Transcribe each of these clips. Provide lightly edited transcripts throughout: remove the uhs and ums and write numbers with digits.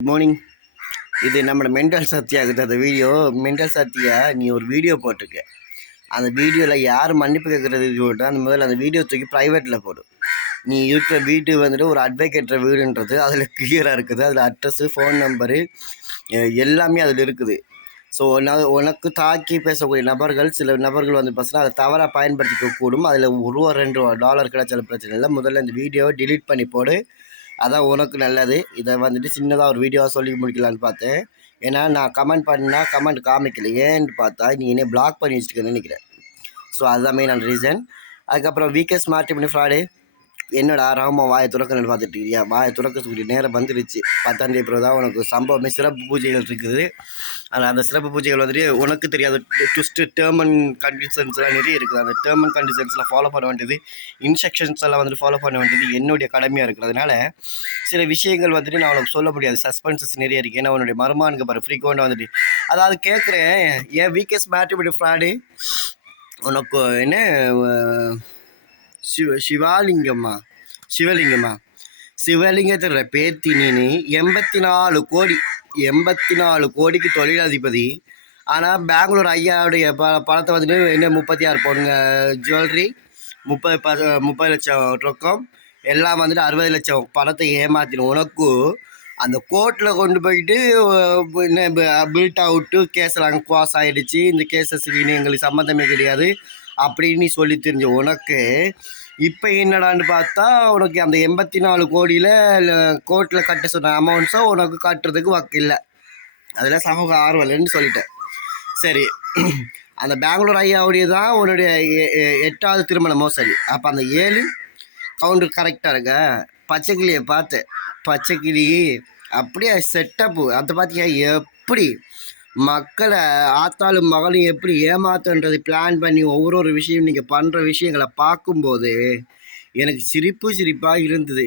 Good morning. இது நம்ம mental Sathya இருக்குது. அந்த வீடியோ மென்டல் சத்தியா நீ ஒரு வீடியோ போட்டிருக்க. அந்த வீடியோவில் யார் மன்னிப்பு கேட்குறது சொல்லிட்டு அந்த முதல்ல அந்த வீடியோ தூக்கி ப்ரைவேட்டில் போடும். நீ இருக்கிற வீட்டு வந்துட்டு ஒரு அட்வொகேட்ற வீடுன்றது அதில் கிளியராக இருக்குது. அதில் அட்ரஸு, ஃபோன் நம்பரு எல்லாமே அதில் இருக்குது. ஸோ உனக்கு தாக்கி பேசக்கூடிய நபர்கள், சில நபர்கள் வந்து பார்த்தீங்கன்னா அதை தவறாக பயன்படுத்திக்க கூடும். அதில் $1-2 கிடைச்சாலும் பிரச்சனை இல்லை. முதல்ல இந்த வீடியோவை டிலீட் பண்ணி போடு. அதான் உனக்கு நல்லது. இதை வந்துட்டு சின்னதாக ஒரு வீடியோவாக சொல்லி முடிக்கலான்னு பார்த்தேன். ஏன்னா நான் கமெண்ட் பண்ணால் கமெண்ட் காமிக்கல. ஏன்னு பார்த்தா நீ என்ன பிளாக் பண்ணி வச்சுருக்கேன்னு நினைக்கிறேன். ஸோ அதுதான் மெயின் ரீசன். அதுக்கப்புறம் வீக்கெஸ்ட் மாற்றி பண்ணி ஃப்ராடு. என்னடா ராமா வாயை துறக்கணும்னு பார்த்துட்டு இருக்கியா? வாயை துறக்கக்கூடிய நேரம் வந்துருச்சு. 10ஆம் தேதி பிறகு தான் உனக்கு சம்பவமே சிறப்பு பூஜைகள் இருக்குது. ஆனால் அந்த சிறப்பு பூஜைகள் வந்துட்டு உனக்கு தெரியாத ட்விஸ்ட்டு டேர்ம் அண்ட் கண்டிஷன்ஸ்லாம் நிறைய இருக்குது. அந்த டேர்ம் அண்ட் கண்டிஷன்ஸ்லாம் ஃபாலோ பண்ண வேண்டியது, இன்ஸ்ட்ரக்ஷன்ஸ் எல்லாம் வந்துட்டு ஃபாலோ பண்ண வேண்டியது என்னுடைய கடமையாக இருக்குது. அதனால் சில விஷயங்கள் வந்துட்டு நான் உனக்கு சொல்ல முடியாது. சஸ்பென்சஸ் நிறைய இருக்குது. ஏன்னா உன்னுடைய மருமானுக்கு பாரு ஃப்ரீக்வெண்ட்டாக வந்துட்டு அதாவது கேட்குறேன். ஏன் வீக்கெஸ்ட் மேட்ரிமோனி ஃப்ராடு உனக்கு என்ன சிவலிங்கம்மா சிவலிங்கத்தோட பேத்தி நீனு 84 கோடிக்கு தொழிலதிபதி. ஆனால் பெங்களூர் ஐயாவுடைய பணத்தை வந்துட்டு என்ன 36 பொண்ணுங்க ஜுவல்லரி, 30 லட்சம் ரொக்கம் எல்லாம் வந்துட்டு 60 லட்சம் பணத்தை ஏமாத்திடும். உனக்கு அந்த கோர்ட்டில் கொண்டு போயிட்டு என்ன பில்ட் அவுட்டு கேஸில் குவாஸ் ஆகிடுச்சு. இந்த கேஸஸுக்கு எங்களுக்கு சம்மந்தமே கிடையாது அப்படின்னு சொல்லி தெரிஞ்ச உனக்கு இப்போ என்னடான்னு பார்த்தா உனக்கு அந்த 84 கோடியில் கோர்ட்டில் கட்ட சொன்ன அமௌண்ட்ஸை உனக்கு கட்டுறதுக்கு வக்கு இல்லை. அதில் சமூக ஆர்வம் இல்லைன்னு சொல்லிட்டேன். சரி, அந்த பெங்களூர் ஐயாவுடைய தான் உன்னுடைய 8வது திருமண மோசடி. அப்போ அந்த 7 கவுண்டர் கரெக்டாக இருக்க. பச்சைக்கிளியை பார்த்தேன். பச்சைக்கிளி அப்படியே செட்டப்பு. அதை பார்த்தியா எப்படி மக்களை ஆத்தாலும் மகளையும் எப்படி ஏமாத்துன்றது பிளான் பண்ணி ஒவ்வொரு விஷயம் நீங்கள் பண்ணுற விஷயங்களை பார்க்கும்போது எனக்கு சிரிப்பாக இருந்தது.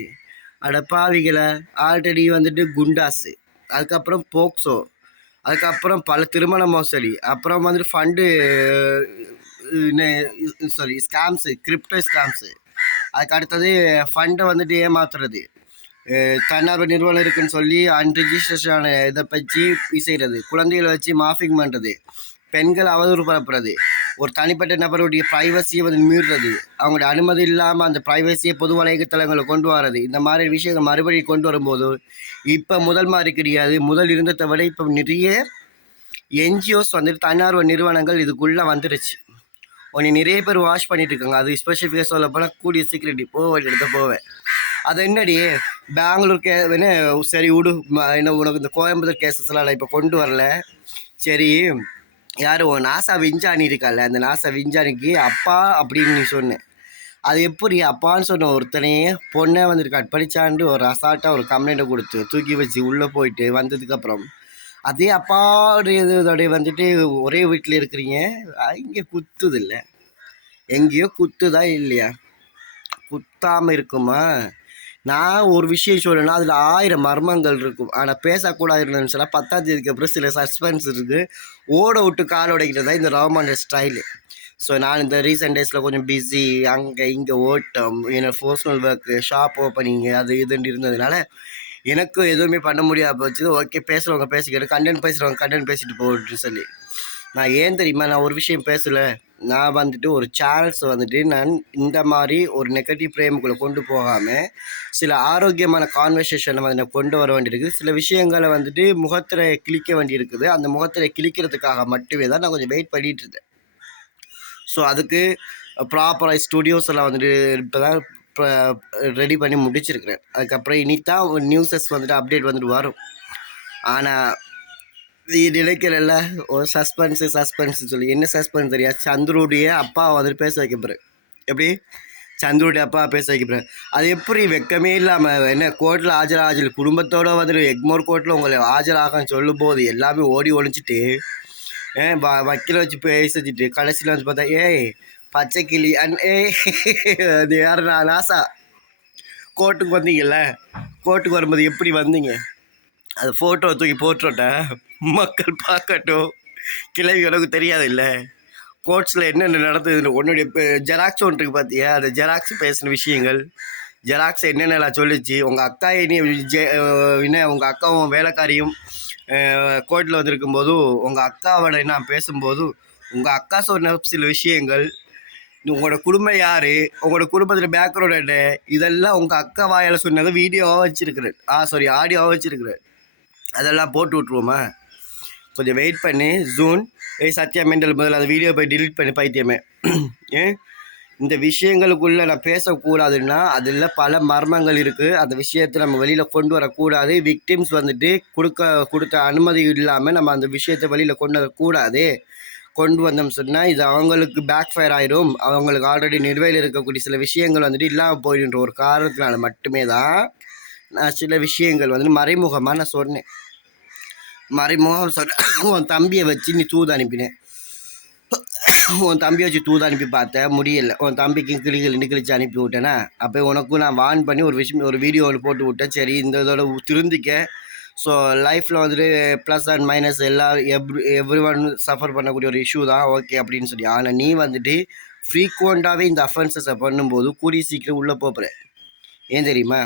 அடப்பாவிகளை ஆல்ரெடி வந்துட்டு குண்டாஸு, அதுக்கப்புறம் போக்சோ, அதுக்கப்புறம் பல திருமண மோசடி, அப்புறம் வந்துட்டு ஃபண்டு ஸ்கேம்ஸு, கிரிப்டோ ஸ்கேம்ஸு, அதுக்கு அடுத்தது ஃபண்டை வந்துட்டு ஏமாத்துறது, தன்னார்வ நிறுவனம் இருக்குன்னு சொல்லி அன்ரிஜிஸ்ட்ரேஷன் இதை பற்றி செய்கிறது, குழந்தைகளை வச்சு மாஃபிங் பண்ணுறது, பெண்கள் அவதூறு பரப்புறது, ஒரு தனிப்பட்ட நபருடைய ப்ரைவசியை வந்து மீறுறது, அவங்களோட அனுமதி இல்லாமல் அந்த ப்ரைவசியை பொது வலைத்தளங்களை கொண்டு வர்றது, இந்த மாதிரி விஷயங்கள் மறுபடியும் கொண்டு வரும்போது இப்போ முதல் மாதிரி கிடையாது. முதல் இருந்ததை விட இப்போ நிறைய என்ஜிஓஸ் வந்துட்டு தன்னார்வ நிறுவனங்கள் இதுக்குள்ளே வந்துருச்சு. உன்னை நிறைய பேர் வாஷ் பண்ணிட்டு இருக்காங்க. அது ஸ்பெசிஃபிக்காக சொல்ல போனால் கூடிய சீக்கிரட்டி எடுத்து போவேன். அது என்னடி பெங்களூர் என்ன சரி விடு, என்ன உனக்கு இந்த கோயம்புத்தூர் கேசஸ்லாம் இப்போ கொண்டு வரல. சரி, யார் நாசா விஞ்ஞானி இருக்கால, அந்த நாசா விஞ்ஞானிக்கு அப்பா அப்படின்னு நீ சொன்னேன். அது எப்படி அப்பான்னு சொன்ன ஒருத்தனையே பொண்ணை வந்துட்டு கட் படித்தாண்டு ஒரு அசால்ட்டாக ஒரு கம்ப்ளைண்ட்டை கொடுத்து தூக்கி வச்சு உள்ளே போயிட்டு வந்ததுக்கப்புறம் அதே அப்பாவுடைய வந்துட்டு ஒரே வீட்டில் இருக்கிறீங்க. இங்கே குத்துது இல்லை, எங்கேயோ குத்துதா இல்லையா? குத்தாமல் இருக்குமா? நான் ஒரு விஷயம் சொல்லணும்னா அதில் 1000 மர்மங்கள் இருக்கும். ஆனால் பேசக்கூடாதுன்னு சொன்னால் 10ஆம் தேதிக்கு அப்புறம் சில சஸ்பென்ஸ் இருக்குது. ஓட விட்டு கால் உடைக்கிறது தான் இந்த ரோமான் ஸ்டைலு. ஸோ நான் இந்த ரீசெண்ட் டேஸில் கொஞ்சம் பிஸி, அங்கே இங்கே ஓட்டம், என்னோடய பர்சனல் ஒர்க்கு, ஷாப் ஓப்பனிங்கு, அது இதுன்னு இருந்ததுனால எனக்கு எதுவுமே பண்ண முடியாது போச்சு. ஓகே, பேசுகிறவங்க பேசிக்கிட்டு, கண்டென்ட் பேசுகிறவங்க கண்டென்ட் பேசிட்டு போட்டுன்னு சொல்லி நான் ஏன் தெரியுமா நான் ஒரு விஷயம் பேசலை. நான் வந்துட்டு ஒரு சேனல்ஸ் வந்துட்டு நான் இந்த மாதிரி ஒரு நெகட்டிவ் ஃப்ரேமுக்குள்ளே கொண்டு போகாமல் சில ஆரோக்கியமான கான்வர்சேஷனை வந்து நான் கொண்டு வர வேண்டியிருக்குது. சில விஷயங்களை வந்துட்டு முகத்திரை கிழிக்க வேண்டியிருக்குது. அந்த முகத்திரை கிழிக்கிறதுக்காக மட்டுமே தான் நான் கொஞ்சம் வெயிட் பண்ணிகிட்டு இருந்தேன். ஸோ அதுக்கு ப்ராப்பராக ஸ்டுடியோஸ் எல்லாம் வந்துட்டு இப்போ தான் ரெடி பண்ணி முடிச்சிருக்கிறேன். அதுக்கப்புறம் இனித்தான் நியூஸஸ் வந்துட்டு அப்டேட் வந்துட்டு வரும். ஆனால் நீ நினைக்கிறல்ல ஒரு சஸ்பென்ஸ் சொல்லி என்ன சஸ்பென்ஸ் தெரியாது. சந்துருடைய அப்பா வந்துட்டு பேச வைக்க போகிறேன். எப்படி சந்துருடைய அப்பா பேச வைக்க போகிறேன். அது எப்படி வெக்கமே இல்லாமல் என்ன கோர்ட்டில் ஆஜராக குடும்பத்தோடு வந்துட்டு எக்மோர் கோர்ட்டில் உங்களை ஆஜராகன்னு சொல்லும் போது எல்லாமே ஓடி ஒழிச்சிட்டு வக்கீல வச்சு பேசிட்டு கடைசியில் வந்து பார்த்தா பச்சைக்கிளி அது யார் நாசா கோர்ட்டுக்கு வந்தீங்கல்ல, கோர்ட்டுக்கு வரும்போது எப்படி வந்தீங்க? அது ஃபோட்டோ தூக்கி போட்டுட்ட மக்கள் பார்க்கட்டும். கிளவி உனக்கு தெரியாது இல்லை கோர்ட்ஸில் என்னென்ன நடந்ததுன்னு உன்னுடைய ஜெராக்ஸ் ஒன்று இருக்குது பார்த்தியா? அந்த ஜெராக்ஸ் பேசின விஷயங்கள் ஜெராக்ஸ் என்னென்னலாம் சொல்லிச்சு. உங்கள் அக்கா என்ன உங்கள் அக்காவும் வேலைக்காரியும் கோர்ட்டில் வந்திருக்கும் போது உங்கள் அக்காவோட நான் பேசும்போது உங்கள் அக்கா சொன்ன சில விஷயங்கள், உங்களோட குடும்பம் யார், உங்களோட குடும்பத்தில் பேக்ரவுண்ட் என்ன, இதெல்லாம் உங்கள் அக்கா வாயால் சொன்னதை வீடியோவாக வச்சுருக்கிறேன். ஆடியோவாக வச்சுருக்கிறேன். அதெல்லாம் போட்டு விட்ருவோமா? கொஞ்சம் வெயிட் பண்ணி ஜூன் சத்யா மெண்டல் முதல்ல அந்த வீடியோ போய் டிலீட் பண்ணி பைத்தியமே. ஏன் இந்த விஷயங்களுக்குள்ளே நான் பேசக்கூடாதுன்னா அதில் பல மர்மங்கள் இருக்குது. அந்த விஷயத்தை நம்ம வெளியில் கொண்டு வரக்கூடாது. விக்டிம்ஸ் வந்துட்டு கொடுத்த அனுமதி இல்லாமல் நம்ம அந்த விஷயத்தை வெளியில் கொண்டு வரக்கூடாது. கொண்டு வந்தோம்னு சொன்னால் இது அவங்களுக்கு பேக் ஃபயர் ஆகிடும். அவங்களுக்கு ஆல்ரெடி நிர்வையில் இருக்கக்கூடிய சில விஷயங்கள் வந்துட்டு இல்லாமல் போயிடுன்ற ஒரு காரணத்தினால மட்டுமே தான் நான் சில விஷயங்கள் வந்துட்டு மறைமுகமாக நான் சொன்னேன். மறைமுகம் சொன்னேன். உன் தம்பியை வச்சு நீ தூது அனுப்பினேன். உன் தம்பியை வச்சு தூது அனுப்பி பார்த்தேன், முடியலை. உன் தம்பிக்கு கிழிச்சு அனுப்பி விட்டேன்னா அப்போ உனக்கும் நான் வார்ன் பண்ணி ஒரு வீடியோ ஒன்று போட்டு விட்டேன். சரி இந்த இதோட திருந்திக்க. ஸோ லைஃப்பில் வந்துட்டு plus and minus every one suffer பண்ணக்கூடிய ஒரு இஷ்யூ தான், ஓகே அப்படின்னு சொல்லி. ஆனால் நீ வந்துட்டு ஃப்ரீக்வெண்ட்டாகவே இந்த அஃபென்சஸை பண்ணும்போது கூடிய சீக்கிரம் உள்ளே போகிற. ஏன் தெரியுமா?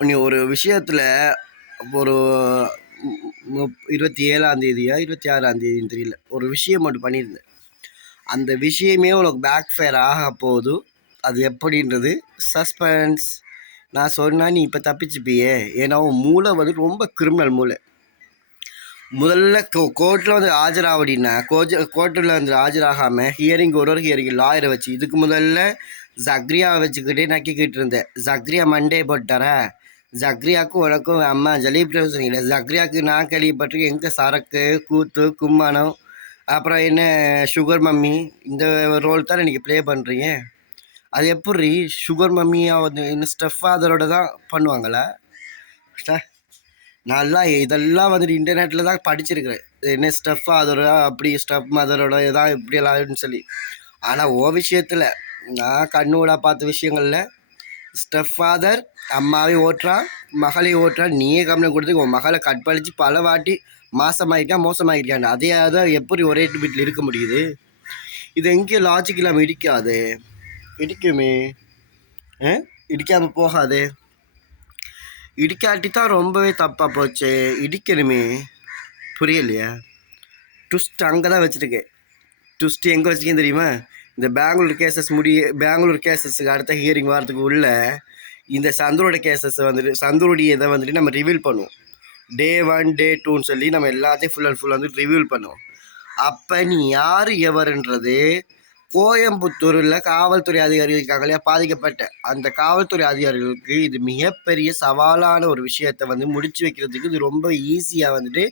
நீ ஒரு விஷயத்தில் ஒரு 27ஆம் தேதியா 26ஆம் தேதின்னு தெரியல, ஒரு விஷயம் மட்டும் பண்ணியிருந்தேன். அந்த விஷயமே உனக்கு பேக் ஃபயர் ஆக போகுது. அது எப்படின்றது சஸ்பென்ஸ். நான் சொன்னால் நீ இப்போ தப்பிச்சுப்பியே. ஏன்னா உன் மூளை வந்து ரொம்ப கிரிமினல் மூளை. முதல்ல கோர்ட்டில் வந்து ஆஜராகடின்னா கோர்ட்டில் வந்து ஆஜராகாமல் ஹியரிங் ஒரு ஹியரிங் லாயரை வச்சு இதுக்கு முதல்ல ஜக்ரியாவை வச்சுக்கிட்டே நக்கிக்கிட்டு இருந்தேன். ஜக்ரியா மண்டே போட்டாரா? ஜக்ரியாவுக்கும் உனக்கும் அம்மா ஜலீபிரசன் இல்லை. ஜக்ரியாவுக்கு நான் கேள்விப்பட்டிருக்கேன் எங்கே சரக்கு கூத்து கும்மானம் அப்புறம் என்ன சுகர் மம்மி இந்த ரோல் தான் இன்றைக்கி ப்ளே பண்ணுறீங்க. அது எப்படி சுகர் மம்மியாக வந்து இன்னும் ஸ்டெப் ஃபாதரோட தான் பண்ணுவாங்களா? நல்லா இதெல்லாம் வந்துட்டு இன்டர்நெட்டில் தான் படிச்சிருக்கிறேன். என்ன ஸ்டெப் ஃபாதரோட அப்படி ஸ்டெப் மதரோட எதாவது இப்படி எல்லாம்னு சொல்லி. ஆனால் ஓ விஷயத்தில் நான் கண்ணூடா பார்த்த விஷயங்களில் ஸ்டெப் ஃபாதர் அம்மாவை ஓட்டுறான், மகளை ஓட்டுறான். நீயே கம்ப்ளைண்ட் கொடுத்து உன் மகளை கற்பழித்து பல வாட்டி மோசமாகிருக்கான். அதே தான் எப்படி ஒரே வீட்டில் இருக்க முடியுது? இது எங்கேயும் லாஜிக் இல்லாமல் இடிக்காது. இடிக்குமே, இடிக்காமல் போகாது. இடிக்காட்டி தான் ரொம்பவே தப்பாக போச்சு. இடிக்கணுமே, புரியலையா? ட்விஸ்ட் அங்கே தான் வச்சுருக்கேன். ட்விஸ்ட் எங்கே வச்சுருக்கேன் தெரியுமா? இந்த பெங்களூர் கேசஸுக்கு அடுத்த ஹியரிங் வரதுக்கு உள்ள இந்த சந்துரோட கேசஸ் வந்துட்டு சந்துருடைய இதை வந்துட்டு நம்ம ரிவீல் பண்ணுவோம். Day 1 Day 2ன்னு சொல்லி நம்ம எல்லாத்தையும் ஃபுல் அண்ட் ஃபுல் வந்துட்டு ரிவீல் பண்ணுவோம். அப்போ நீ யார் எவருன்றது கோயம்புத்தூரில் காவல்துறை அதிகாரிகள் இருக்காங்களே பாதிக்கப்பட்ட அந்த காவல்துறை அதிகாரிகளுக்கு இது மிகப்பெரிய சவாலான ஒரு விஷயத்தை வந்து முடிச்சு வைக்கிறதுக்கு இது ரொம்ப ஈஸியாக வந்துட்டு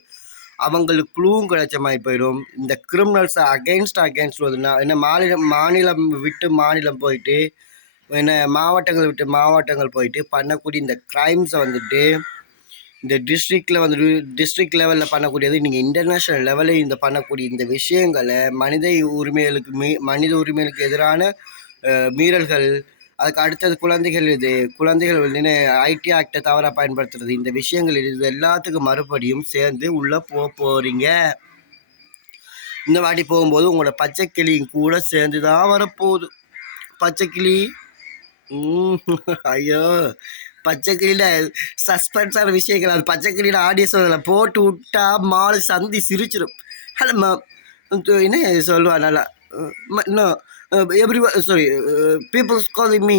அவங்களுக்கு க்ளூவும் கிடைச்ச மாதிரி போயிடும். இந்த கிரிமினல்ஸை அகெயின்ஸ்ட் வந்துன்னா என்ன மாநிலம் விட்டு மாநிலம் போயிட்டு என்ன மாவட்டங்கள் விட்டு மாவட்டங்கள் போயிட்டு பண்ணக்கூடிய இந்த க்ரைம்ஸை வந்துட்டு இந்த டிஸ்ட்ரிக்ட் லெவலில் பண்ணக்கூடியது நீங்கள் இன்டர்நேஷ்னல் லெவலில் இந்த பண்ணக்கூடிய இந்த விஷயங்களை மனித உரிமைகளுக்கு எதிரான மீறல்கள். அதுக்கு அடுத்தது குழந்தைகள் வந்து ஐடி ஆக்டை தவறாக பயன்படுத்துறது. இந்த விஷயங்கள் இது எல்லாத்துக்கும் மறுபடியும் சேர்ந்து உள்ளே போகிறீங்க. இந்த வாட்டி போகும்போது உங்களோட பச்சைக்கிளியும் கூட சேர்ந்து தான் வரப்போகுது. பச்சைக்கிளி ஐயோ, பச்சைக்கிளியில் சஸ்பென்ஸான விஷயங்கள். அது பச்சைக்கிளியில் ஆடியோ அதில் போட்டு விட்டா மாலு சந்தி சிரிச்சிடும். ஹலோ மேம் என்ன சொல்லுவா நல்லா. இன்னும் people calling me.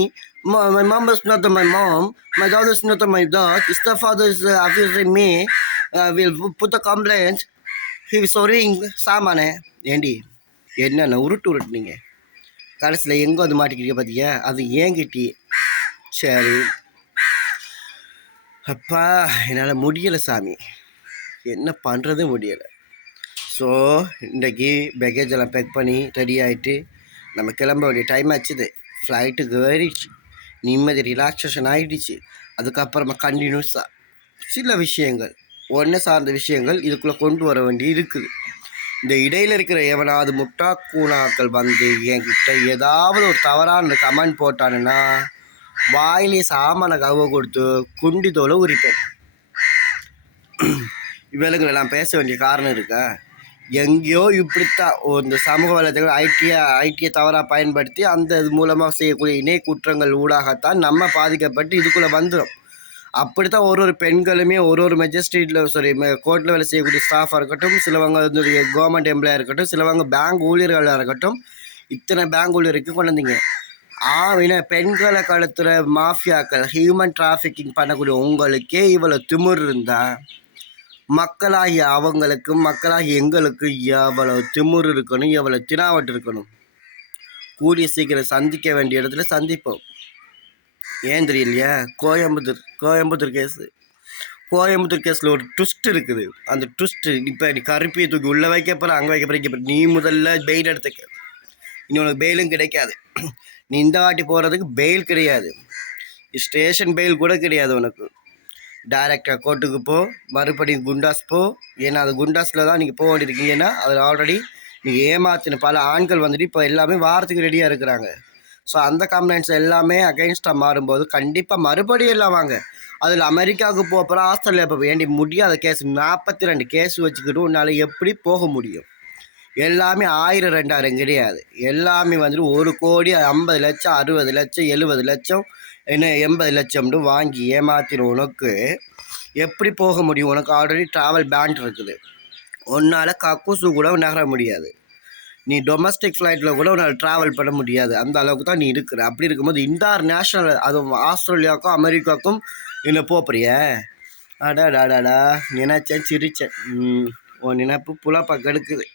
My mom is not my mom. My daughter is not my dog. Stepfather is abusing me. Will put a complaint. He is sorrying சாமானே. ஏண்டி என்னென்ன உருட்டுனீங்க கடைசியில் எங்கே வந்து மாட்டிக்கிறீங்க பார்த்தியா? அது ஏன் கிட்டி. சரி அப்பா, என்னால் முடியலை சாமி, என்ன பண்ணுறது முடியலை. ஸோ இன்றைக்கி பேக்கேஜ் எல்லாம் பேக் பண்ணி ரெடி ஆகிட்டு நம்ம கிளம்ப வேண்டிய டைம் ஆச்சுது. ஃப்ளைட்டுக்கு ஏறிடுச்சு, நிம்மதி ரிலாக்ஸேஷன் ஆகிடுச்சு. அதுக்கப்புறமா கண்டினியூஸாக சில விஷயங்கள் ஒன்று சார்ந்த விஷயங்கள் இதுக்குள்ளே கொண்டு வர வேண்டி இருக்குது. இந்த இடையில் இருக்கிற எவனாவது முட்டா கூணாக்கள் வந்து என்கிட்ட ஏதாவது ஒரு தவறான கமெண்ட் போட்டானுன்னா வாயிலே சாமான கவ கொடுத்து குண்டி தோலை உரிப்பேன். இவளுங்களை நான் பேச வேண்டிய காரணம் இருக்கா? எங்கேயோ இப்படித்தான் இந்த சமூக வலைதளங்கள் ஐடியை தவறாக பயன்படுத்தி அந்த இது மூலமாக செய்யக்கூடிய இணை குற்றங்கள் ஊடாகத்தான் நம்ம பாதிக்கப்பட்டு இதுக்குள்ளே வந்துடும். அப்படித்தான் ஒரு பெண்களுமே ஒரு மெஜிஸ்ட்ரேட்டில் கோர்ட்டில் வேலை செய்யக்கூடிய ஸ்டாஃபாக இருக்கட்டும், சிலவங்க வந்து கவர்மெண்ட் எம்ப்ளாயாக இருக்கட்டும், சிலவங்க பேங்க் ஊழியர்களாக இருக்கட்டும், இத்தனை பேங்க் ஊழியருக்கு கொண்டு வந்தீங்க. பெண்களை கடத்துகிற மாஃபியாக்கள், ஹியூமன் டிராஃபிக்கிங் பண்ணக்கூடிய உங்களுக்கே இவ்வளோ திமிர் இருந்தால் மக்களாகி அவங்களுக்கும் மக்களாகி எங்களுக்கு எவ்வளோ திமிர் இருக்கணும், எவ்வளோ தினாவட்டு இருக்கணும். கூடிய சீக்கிரம் சந்திக்க வேண்டிய இடத்துல சந்திப்போம். ஏன் தெரியலையா? கோயம்புத்தூர் கேஸில் ஒரு ட்விஸ்ட் இருக்குது. அந்த ட்விஸ்ட்டு இப்போ நீ கருப்பியை தூக்கி உள்ளே வைக்க போகிற, அங்கே வைக்க போகிற. நீ முதல்ல பெயில் எடுத்துக்க. இனி உனக்கு பெயிலும் கிடைக்காது. நீ இந்த வாட்டி போகிறதுக்கு பெயில் கிடையாது, ஸ்டேஷன் பெயில் கூட கிடையாது உனக்கு. டைரெக்டாக கோர்ட்டுக்கு போ, மறுபடியும் குண்டாஸ் போ. ஏன்னா அது குண்டாஸில் தான் நீங்கள் போக வேண்டியிருக்கீங்கன்னா அதில் ஆல்ரெடி நீங்கள் ஏமாத்தின பல ஆண்கள் வந்துட்டு இப்போ எல்லாமே வாரத்துக்கு ரெடியாக இருக்கிறாங்க. ஸோ அந்த கம்ப்ளைண்ட்ஸ் எல்லாமே அகைன்ஸ்டாக மாறும்போது கண்டிப்பாக மறுபடியும் எல்லாம் வாங்க. அதில் அமெரிக்காவுக்கு போகிற ஆஸ்திரேலியா இப்போ வேண்டி முடியாத கேஸ் 42 கேஸ் வச்சுக்கிட்டு உன்னால் எப்படி போக முடியும்? எல்லாமே 1000 2000 கிடையாது. எல்லாமே வந்துட்டு 1 கோடி 50 லட்சம் 60 லட்சம் 70 லட்சம் என்ன 80 லட்சம்னு வாங்கி ஏமாத்தின உனக்கு எப்படி போக முடியும்? உனக்கு ஆல்ரெடி ட்ராவல் பேன் இருக்குது. உன்னால் கக்கூசு கூட நகர முடியாது. நீ டொமஸ்டிக் ஃப்ளைட்டில் கூட உன்னால் ட்ராவல் பண்ண முடியாது. அந்த அளவுக்கு தான் நீ இருக்கிற. அப்படி இருக்கும்போது இன்டர்நேஷ்னல், அதுவும் ஆஸ்திரேலியாவுக்கும் அமெரிக்காவுக்கும் என்ன போகிறிய? அடாடாடாடா, நினைச்சேன் சிரித்தேன். உன் நினைப்பு புலப்பா கெடுக்குது.